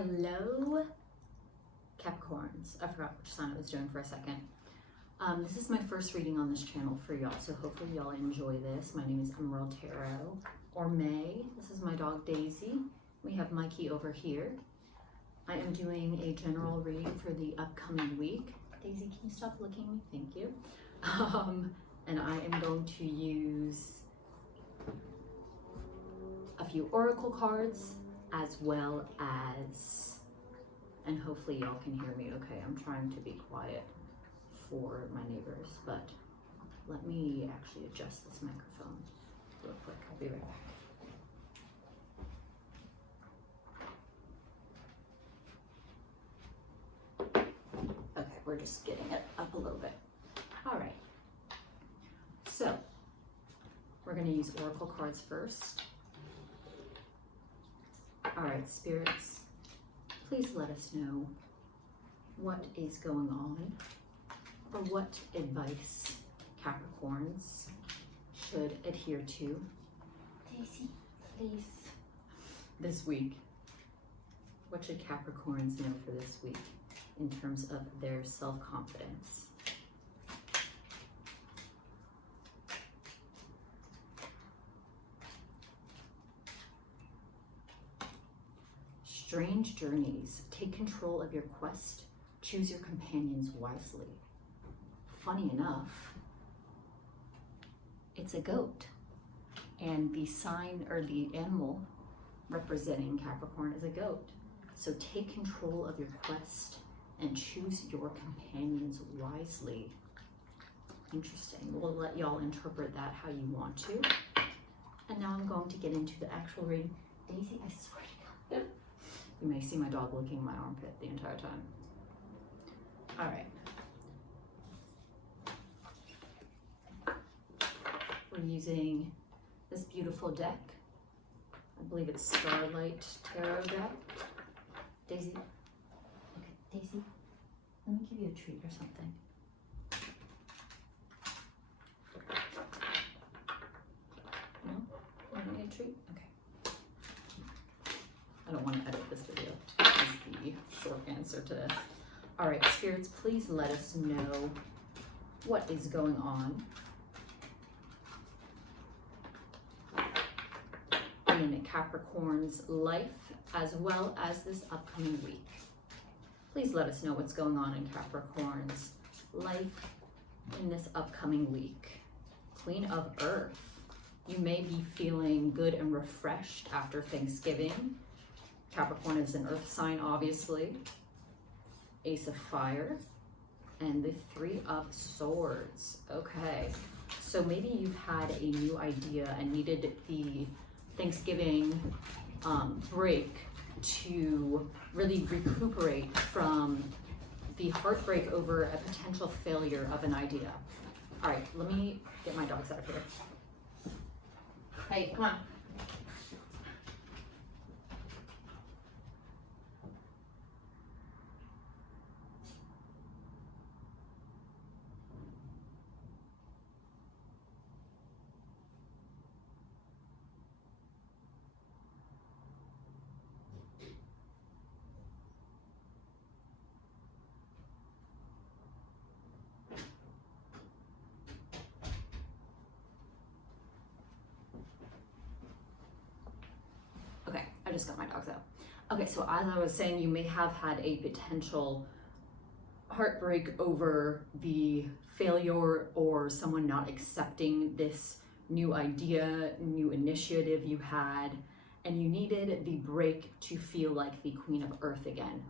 Hello, Capricorns. I forgot which sign I was doing for a second. This is my first reading on this channel for y'all, so hopefully y'all enjoy this. My name is Emerald Tarot, or May. This is my dog Daisy. We have Mikey over here. I am doing a general reading for the upcoming week. Daisy, can you stop licking me? Thank you. And I am going to use a few oracle cards, as well as, and hopefully y'all can hear me okay. I'm trying to be quiet for my neighbors, but let me actually adjust this microphone real quick. I'll be right back. Okay, we're just getting it up a little bit. All right, so we're going to use oracle cards first. All right, spirits, please let us know what is going on, or what advice Capricorns should adhere to. Daisy, please. This week, what should Capricorns know for this week in terms of their self-confidence? Strange journeys. Take control of your quest. Choose your companions wisely. Funny enough, it's a goat. And the sign or the animal representing Capricorn is a goat. So take control of your quest and choose your companions wisely. Interesting. We'll let y'all interpret that how you want to. And now I'm going to get into the actual reading. Daisy, I swear to God. You may see my dog licking my armpit the entire time. All right. We're using this beautiful deck. I believe it's Starlight Tarot deck. Daisy, okay, Daisy, let me give you a treat or something. No? You don't need a treat? Okay. I don't want to edit this video, is the short answer to this. All right, spirits, please let us know what is going on in Capricorn's life, as well as this upcoming week. Please let us know what's going on in Capricorn's life in this upcoming week. Queen of Earth. You may be feeling good and refreshed after Thanksgiving. Capricorn is an earth sign, obviously. Ace of Fire, and the Three of Swords. Okay, so maybe you've had a new idea and needed the Thanksgiving break to really recuperate from the heartbreak over a potential failure of an idea. All right, let me get my dogs out of here. Hey, come on. Okay, I just got my dogs out. Okay, so as I was saying, you may have had a potential heartbreak over the failure or someone not accepting this new idea, new initiative you had, and you needed the break to feel like the Queen of Earth again.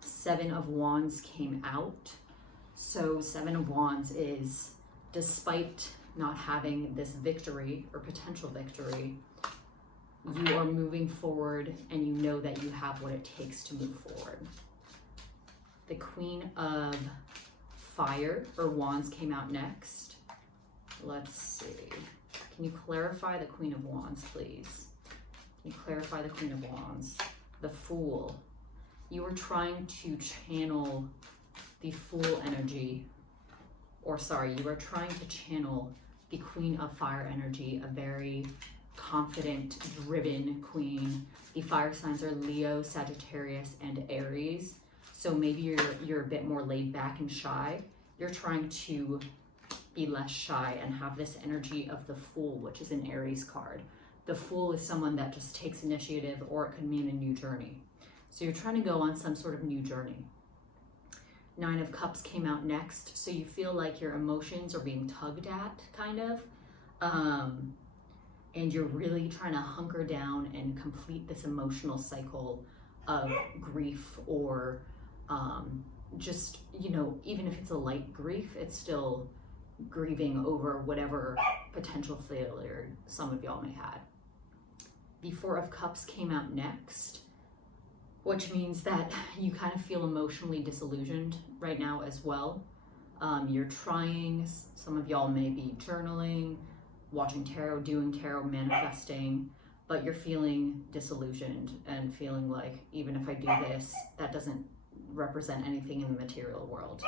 Seven of Wands came out. So Seven of Wands is, despite not having this victory or potential victory, you are moving forward and you know that you have what it takes to move forward. The Queen of Fire or Wands came out next. Let's see. Can you clarify the Queen of Wands, please? Can you clarify the Queen of Wands? The Fool. You were trying to channel the Fool energy, or sorry, you were trying to channel the Queen of Fire energy, a very confident, driven queen. The fire signs are Leo, Sagittarius, and Aries. So maybe you're a bit more laid back and shy. You're trying to be less shy and have this energy of the Fool, which is an Aries card. The Fool is someone that just takes initiative, or it could mean a new journey. So you're trying to go on some sort of new journey. 9 of Cups came out next. So you feel like your emotions are being tugged at, kind of. And you're really trying to hunker down and complete this emotional cycle of grief, or just, you know, even if it's a light grief, it's still grieving over whatever potential failure some of y'all may had. The 4 of Cups came out next, which means that you kind of feel emotionally disillusioned right now as well. You're trying, some of y'all may be journaling, watching tarot, doing tarot, manifesting, but you're feeling disillusioned and feeling like, even if I do this, that doesn't represent anything in the material world.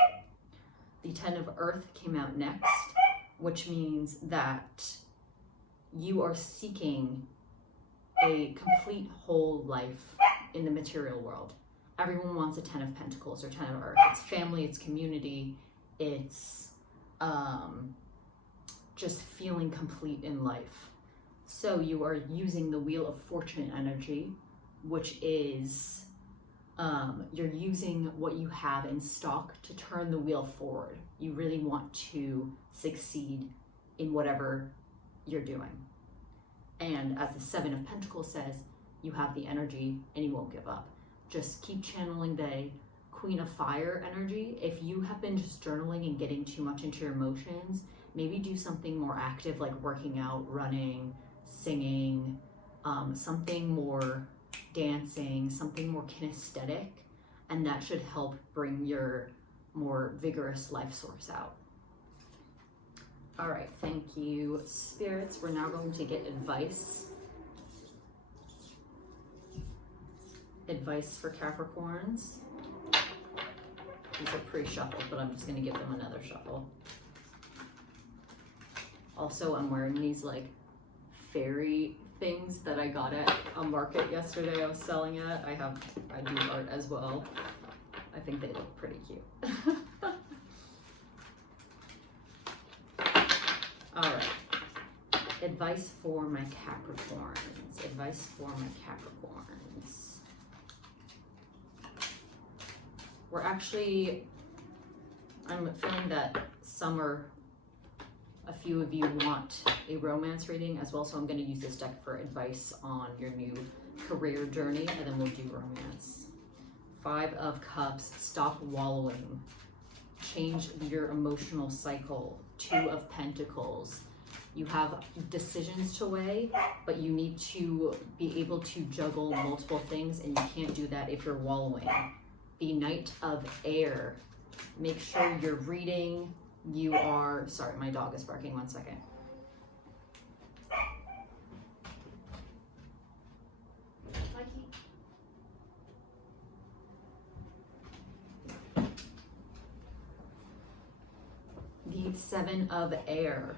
The 10 of Earth came out next, which means that you are seeking a complete whole life in the material world. Everyone wants a 10 of Pentacles or 10 of Earth. It's family, it's community, it's just feeling complete in life. So you are using the Wheel of Fortune energy, which is you're using what you have in stock to turn the wheel forward. You really want to succeed in whatever you're doing. And as the 7 of Pentacles says, you have the energy and you won't give up. Just keep channeling the Queen of Fire energy. If you have been just journaling and getting too much into your emotions, maybe do something more active, like working out, running, singing, something more, dancing, something more kinesthetic, and that should help bring your more vigorous life source out. All right, thank you, spirits. We're now going to get advice. Advice for Capricorns. These are pre-shuffled, but I'm just gonna give them another shuffle. Also, I'm wearing these like fairy things that I got at a market yesterday I was selling at. I do art as well. I think they look pretty cute. All right. Advice for my Capricorns. Advice for my Capricorns. We're actually, I'm feeling that a few of you want a romance reading as well, so I'm going to use this deck for advice on your new career journey, and then we'll do romance. 5 of Cups, stop wallowing. Change your emotional cycle. 2 of Pentacles. You have decisions to weigh, but you need to be able to juggle multiple things, and you can't do that if you're wallowing. The Knight of Air. Make sure you're reading. You are, sorry, my dog is barking, 1 second. The 7 of Air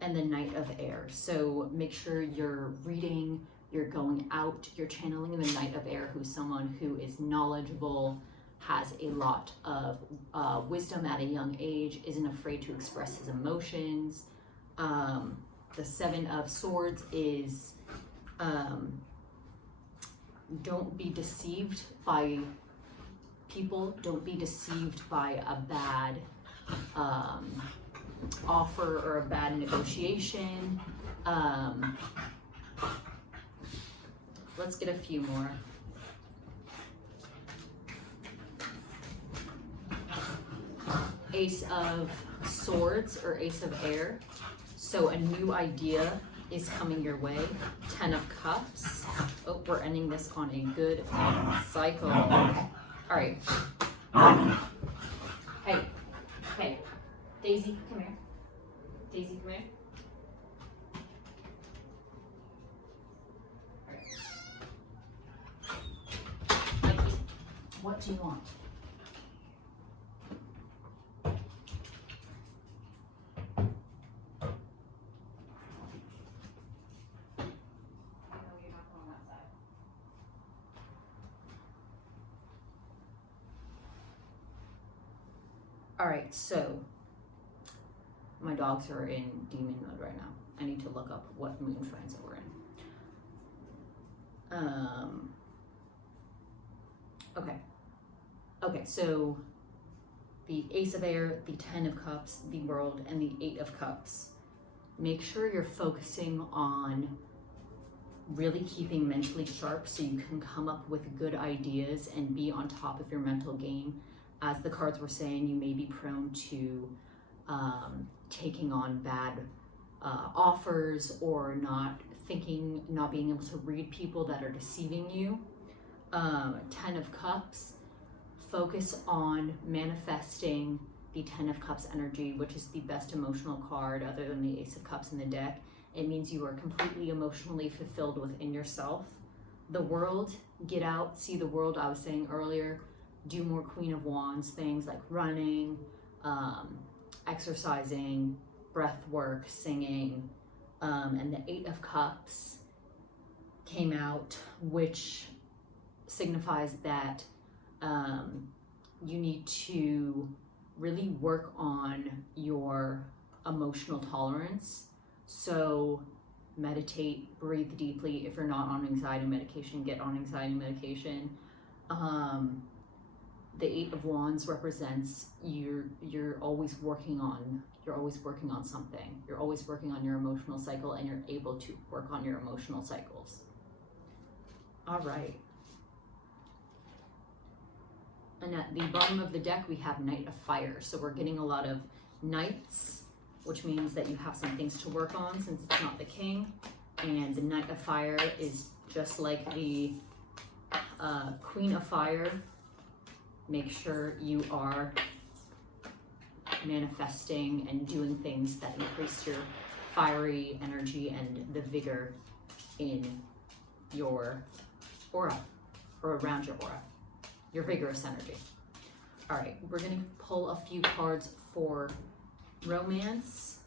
and the Knight of Air. So make sure you're reading, you're going out, you're channeling the Knight of Air, who's someone who is knowledgeable, has a lot of wisdom at a young age, isn't afraid to express his emotions. The 7 of Swords is don't be deceived by people, don't be deceived by a bad offer or a bad negotiation. Let's get a few more. Ace of Swords or Ace of Air. So a new idea is coming your way. 10 of Cups. Oh, we're ending this on a good cycle. All right. Hey, Daisy, come here. Daisy, come here. All right. Mikey, what do you want? All right, so my dogs are in demon mode right now. I need to look up what moon transit we're in. Okay, so the Ace of Air, the 10 of Cups, the World, and the 8 of Cups. Make sure you're focusing on really keeping mentally sharp so you can come up with good ideas and be on top of your mental game. As the cards were saying, you may be prone to taking on bad offers or not being able to read people that are deceiving you. 10 of Cups, focus on manifesting the 10 of Cups energy, which is the best emotional card other than the Ace of Cups in the deck. It means you are completely emotionally fulfilled within yourself. The World, get out, see the world. I was saying earlier, do more Queen of Wands things like running, exercising, breath work, singing. And the 8 of Cups came out, which signifies that you need to really work on your emotional tolerance. So meditate, breathe deeply. If you're not on anxiety medication, get on anxiety medication. The 8 of Wands represents you're always working on something. You're always working on your emotional cycle, and you're able to work on your emotional cycles. All right. And at the bottom of the deck, we have Knight of Fire. So we're getting a lot of knights, which means that you have some things to work on since it's not the king. And the Knight of Fire is just like the Queen of Fire. Make sure you are manifesting and doing things that increase your fiery energy and the vigor in your aura, or around your aura, your vigorous energy. All right, we're gonna pull a few cards for romance.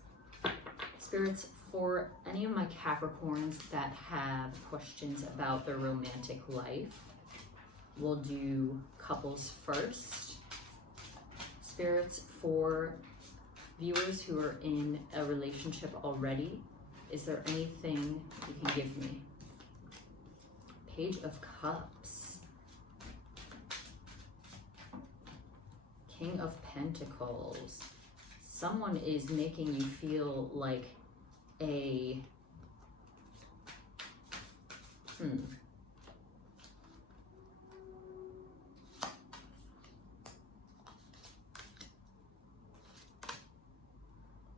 Spirits, for any of my Capricorns that have questions about their romantic life, we'll do couples first. Spirits, for viewers who are in a relationship already, is there anything you can give me? Page of Cups. King of Pentacles. Someone is making you feel like a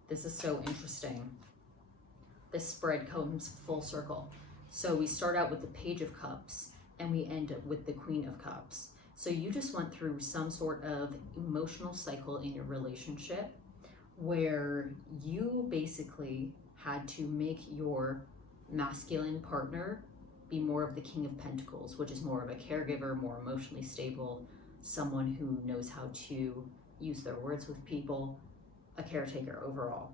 This is so interesting. This spread comes full circle. So we start out with the Page of Cups and we end up with the Queen of Cups. So you just went through some sort of emotional cycle in your relationship where you basically had to make your masculine partner be more of the King of Pentacles, which is more of a caregiver, more emotionally stable, someone who knows how to use their words with people, a caretaker overall.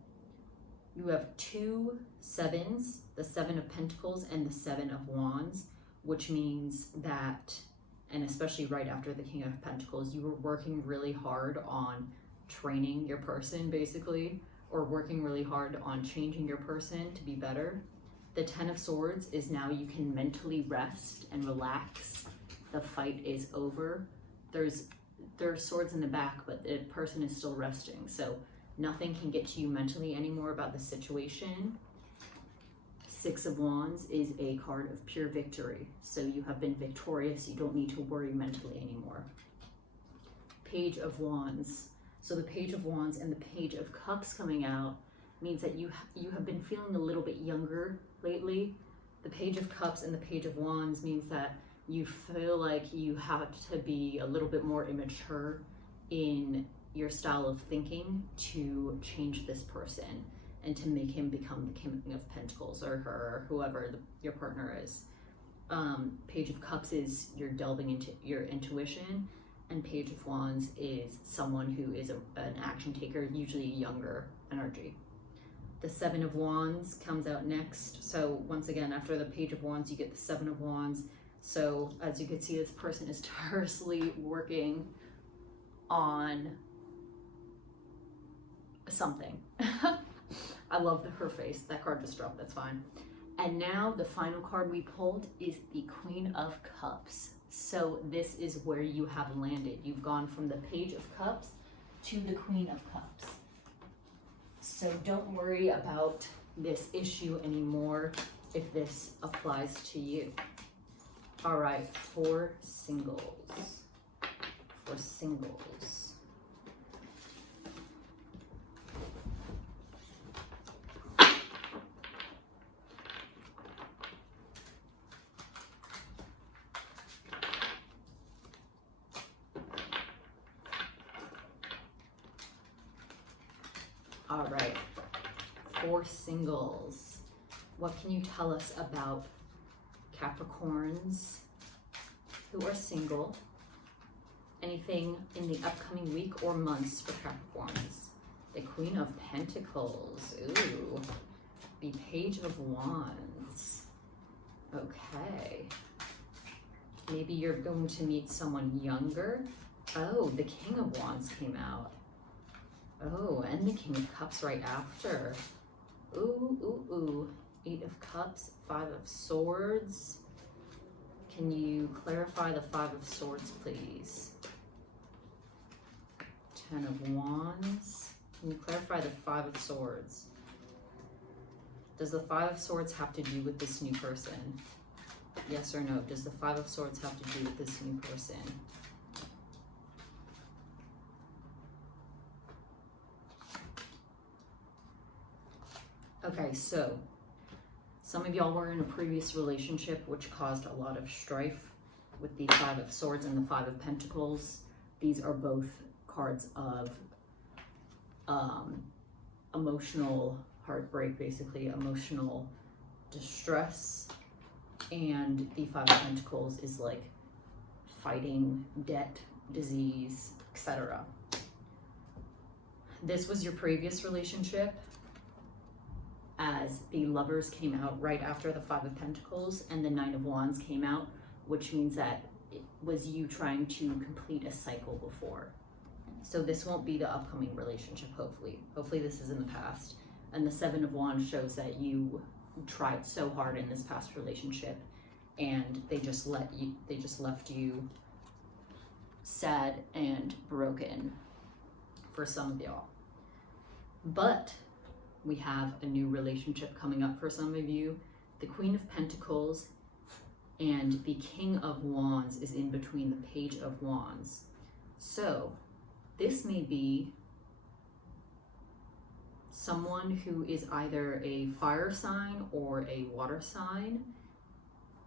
You have 2 sevens, the 7 of Pentacles and the 7 of Wands, which means that, and especially right after the King of Pentacles, you were working really hard on training your person, basically, or working really hard on changing your person to be better. The 10 of Swords is now you can mentally rest and relax. The fight is over. There are swords in the back, but the person is still resting. So nothing can get to you mentally anymore about the situation. 6 of Wands is a card of pure victory. So you have been victorious. You don't need to worry mentally anymore. Page of Wands. So the Page of Wands and the Page of Cups coming out means that you have been feeling a little bit younger lately. The Page of Cups and the Page of Wands means that you feel like you have to be a little bit more immature in your style of thinking to change this person and to make him become the King of Pentacles, or her, or whoever your partner is. Page of Cups is you're delving into your intuition, and Page of Wands is someone who is an action taker, usually a younger energy. The 7 of Wands comes out next. So once again, after the Page of Wands, you get the 7 of Wands. So as you can see, this person is tirelessly working on something. I love her face. That card just dropped, that's fine. And now the final card we pulled is the Queen of Cups. So this is where you have landed. You've gone from the Page of Cups to the Queen of Cups. So don't worry about this issue anymore if this applies to you. All right, for singles. For singles. All right, for singles, what can you tell us about Capricorns who are single? Anything in the upcoming week or months for Capricorns? The Queen of Pentacles, ooh, the Page of Wands, okay. Maybe you're going to meet someone younger. Oh, the King of Wands came out. Oh, and the King of Cups right after. Ooh, ooh, ooh. 8 of Cups, 5 of Swords. Can you clarify the 5 of Swords, please? 10 of Wands. Can you clarify the 5 of Swords? Does the 5 of Swords have to do with this new person? Yes or no? Does the 5 of Swords have to do with this new person? Okay, so some of y'all were in a previous relationship which caused a lot of strife with the 5 of Swords and the 5 of Pentacles. These are both cards of emotional heartbreak, basically emotional distress. And the 5 of Pentacles is like fighting debt, disease, etc. This was your previous relationship, as the Lovers came out right after the 5 of Pentacles and the 9 of Wands came out, which means that it was you trying to complete a cycle before. So this won't be the upcoming relationship, hopefully. Hopefully this is in the past. And the 7 of Wands shows that you tried so hard in this past relationship and they just left you sad and broken for some of y'all. But we have a new relationship coming up for some of you. The Queen of Pentacles and the King of Wands is in between the Page of Wands. So this may be someone who is either a fire sign or a water sign.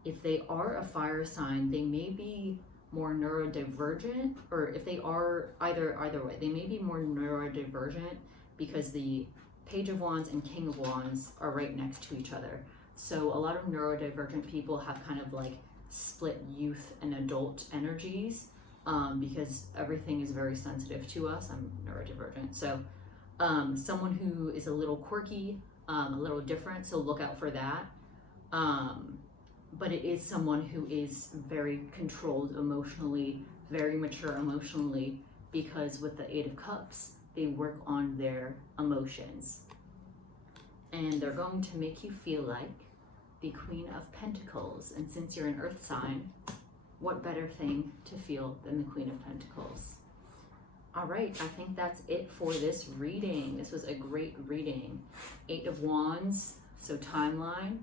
If they are a fire sign, they may be more neurodivergent, or if they are either way, they may be more neurodivergent because the Page of Wands and King of Wands are right next to each other. So a lot of neurodivergent people have kind of like split youth and adult energies because everything is very sensitive to us. I'm neurodivergent. So someone who is a little quirky, a little different, so look out for that. But it is someone who is very controlled emotionally, very mature emotionally, because with the 8 of Cups, they work on their emotions. And they're going to make you feel like the Queen of Pentacles. And since you're an Earth sign, what better thing to feel than the Queen of Pentacles? All right, I think that's it for this reading. This was a great reading. 8 of Wands, so timeline.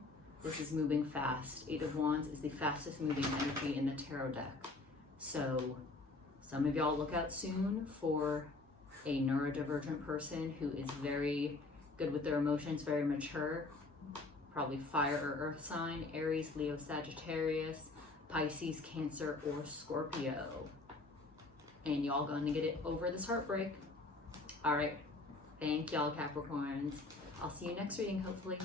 This is moving fast. 8 of Wands is the fastest moving energy in the tarot deck. So some of y'all look out soon for a neurodivergent person who is very good with their emotions, very mature, probably fire or earth sign, Aries, Leo, Sagittarius, Pisces, Cancer, or Scorpio. And y'all gonna get it over this heartbreak. All right, thank y'all Capricorns. I'll see you next reading, hopefully.